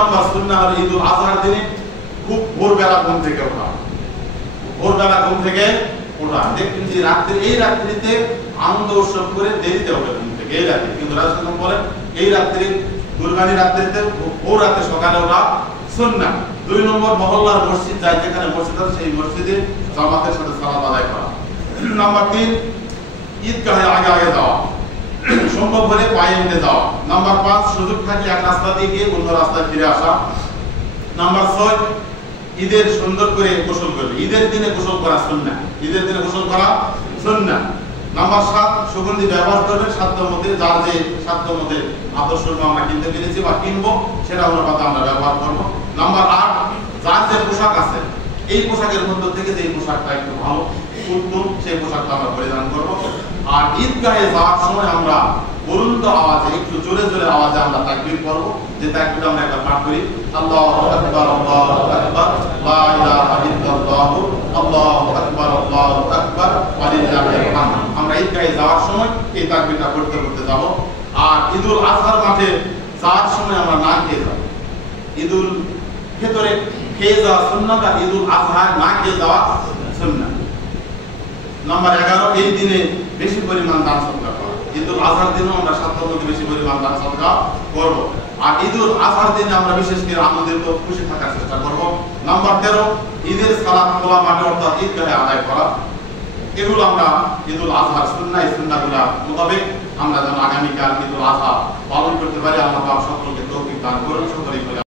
নম্বর সুন্নাহ হলো ঈদুল আজহার দিনে খুব ভোরবেলা ঘুম থেকে ওঠা। ভোরবেলা ঘুম থেকে ওঠা, দেখবেন যে এই রাত্রিতে আনন্দ উৎসব করে দেরিতে ওঠে ঘুম থেকে এই রাত্রি, কিন্তু রাসূল বলেন এই রাত্রি কুরবানি রাত্রিতে ভোর রাতে সকালে ওঠা সুন্নাহ। 2 নম্বর মহল্লার মসজিদ যায়, যেখানে মসজিদ আছে সেই মসজিদে জামাতের সাথে সালাত আদায় করা। নাম্বার 3 ঈদগাহে আগে আগে যাওয়া, সম্ভব হলে পায়ে হেঁটে যাওয়া। নাম্বার 5 সুযোগ থাকলে এক রাস্তা দিয়ে গিয়ে অন্য রাস্তায় ফিরে আসা। নাম্বার 6 ঈদের সুন্দর করে গোসল করবে, ঈদের দিনে গোসল করা সুন্নাহ, ঈদের দিনে গোসল করা সুন্নাহ। নাম্বার 7 সুগন্ধি ব্যবহার করবে সাধ্য মতে, যার যে সাধ্য মতে আদর্শ আমরা কিনতে পেরেছি বা কিনবো সেটা অনুপাতে আমরা ব্যবহার করবো। নাম্বার 8 যার যে পোশাক আছে এই পোশাকের মধ্য থেকে যে পোশাকটা একটু ভালো উত্তম সেই পোশাকটা আমরা পরিধান করবো। আর ঈদগাহে যাওয়ার সময় আমরা বলুন আওয়াজে, একটু জোরে জোরে আওয়াজে আমরা তাকবীর করব, যে তাকবীর আমরা একটা পাঠ করি, আল্লাহু আকবার আল্লাহু আকবার লা ইলাহা ইল্লাল্লাহু আল্লাহু আকবার আল্লাহু আকবার ওয়া লিল্লাহিল হামদ। আমরা ঈদগাহে যাওয়ার সময় এই তাকবীরটা করতে করতে যাব। আর ঈদুল আজহার মাঠে যাওয়ার সময় আমরা না খেয়ে যাব। ঈদুল ফিতরে খেয়ে যাওয়া সুন্নাত, আর ঈদুল আজহায় না খেয়ে যাওয়া সুন্নাত। নাম্বার 11 এই দিনে বেশি পরিমাণ দান সদকা করা। ঈদুল আজহার দিনে আমরা সাধ্যমতো বেশি পরিমাণ দান সদকা করব। আর ঈদুল আজহার দিনে আমরা বিশেষ করে আনন্দিত খুশি থাকার চেষ্টা করব। নাম্বার 13 ঈদের সালাত খোলা মাঠে অর্থাৎ ঈদগাহে আদায় করা। এগুলো আমরা ঈদুল আজহার সুন্নাহ, এই সুন্নাহগুলো মোতাবেক আমরা যেন আগামীকাল ঈদুল আজহা পালন করতে পারি। আল্লাহ পাক সকলকে তৌফিক দান করুন। সকলেই